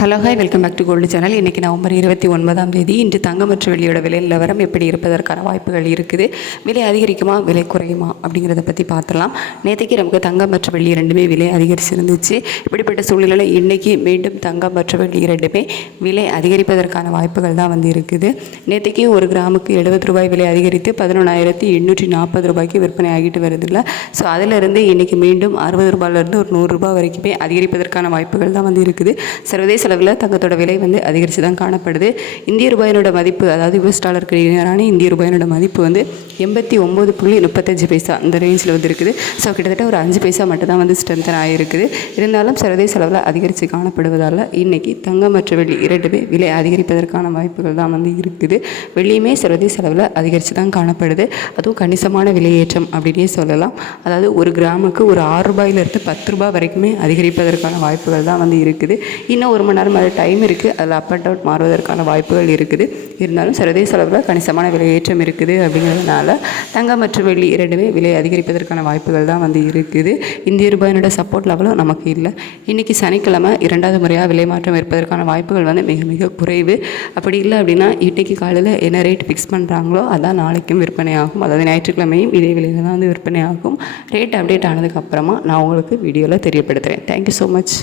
Hello hi welcome back to gold channel. இன்றைக்கி November இருபத்தி ஒன்பதாம் தேதி. இன்று தங்கம் மற்றும் வெள்ளியோட விலை நிலவரம் எப்படி இருப்பதற்கான வாய்ப்புகள் இருக்குது. விலை அதிகரிக்குமா விலை குறையுமா அப்படிங்கிறத பற்றி பார்த்துலாம் நேற்றுக்கு நமக்கு தங்கம் மற்றும் வெள்ளி ரெண்டுமே விலை அதிகரிச்சிருந்துச்சு. இப்படிப்பட்ட சூழ்நிலையில் இன்றைக்கி மீண்டும் தங்கம் மற்றும் வெள்ளி ரெண்டுமே விலை அதிகரிப்பதற்கான வாய்ப்புகள் தான் வந்து இருக்குது. நேற்றுக்கு ஒரு கிராமுக்கு எழுபது ரூபாய் விலை அதிகரித்து பதினொன்றாயிரத்தி எண்ணூற்றி நாற்பது ரூபாய்க்கு விற்பனை ஆகிட்டு வருதுல்ல. ஸோ அதிலிருந்து இன்றைக்கி மீண்டும் அறுபது ரூபாயிலிருந்து ஒரு நூறுரூபா வரைக்குமே அதிகரிப்பதற்கான வாய்ப்புகள் தான் வந்து இருக்குது. சர்வதேச செலவில் தங்கத்தோட விலை வந்து அதிகரித்து தான் காணப்படுது. இந்திய ரூபாயினோட மதிப்பு அதாவது யூஎஸ் டாலருக்கு இணையான இந்திய ரூபாயினோட மதிப்பு வந்து எண்பத்தி ஒம்பது புள்ளி முப்பத்தஞ்சு பைசா அந்த ரேஞ்சில் வந்து இருக்குது. ஸோ கிட்டத்தட்ட ஒரு அஞ்சு பைசா மட்டும் தான் வந்து ஸ்ட்ரென்தன் ஆகிருக்குது இருந்தாலும் சர்வதேச அளவில் அதிகரித்து காணப்படுவதால் இன்றைக்கி தங்கம் மற்றும் வெள்ளி இரண்டுமே விலை அதிகரிப்பதற்கான வாய்ப்புகள் தான் வந்து இருக்குது. வெள்ளியுமே சர்வதேச அளவில் அதிகரித்து தான் காணப்படுது. அதுவும் கணிசமான விலையேற்றம் அப்படின்னே சொல்லலாம். அதாவது ஒரு கிராமுக்கு ஒரு ஆறு ரூபாயிலிருந்து பத்து ரூபாய் வரைக்குமே அதிகரிப்பதற்கான வாய்ப்புகள் தான் வந்து இருக்குது. இன்னும் ஒரு மணி நேரம் அது டைம் இருக்குது அதில் அப் அண்ட் டவுன் மாறுவதற்கான வாய்ப்புகள் இருக்குது. இருந்தாலும் சர்வதேச அளவில் கணிசமான விலையேற்றம் இருக்குது அப்படிங்கிறதுனால தங்கம் மற்றும் வெள்ளி இரண்டுமே விலை அதிகரிப்பதற்கான வாய்ப்புகள் தான் வந்து இருக்குது. இந்திய ரூபாயினோட சப்போர்ட் லெவலும் நமக்கு இல்லை. இன்றைக்கி சனிக்கிழமை இரண்டாவது முறையாக விலை மாற்றம் இருப்பதற்கான வாய்ப்புகள் வந்து மிக மிக குறைவு. அப்படி இல்லை அப்படின்னா இன்றைக்கி காலையில் என்ன ரேட் ஃபிக்ஸ் பண்ணுறாங்களோ அதான் நாளைக்கும் விற்பனை ஆகும் அதாவது ஞாயிற்றுக்கிழமையும் இதே விலையில் தான் வந்து விற்பனை ஆகும் ரேட் அப்டேட் ஆனதுக்கப்புறமா நான் உங்களுக்கு வீடியோவில் தெரியப்படுத்துகிறேன் தேங்க்யூ ஸோ மச்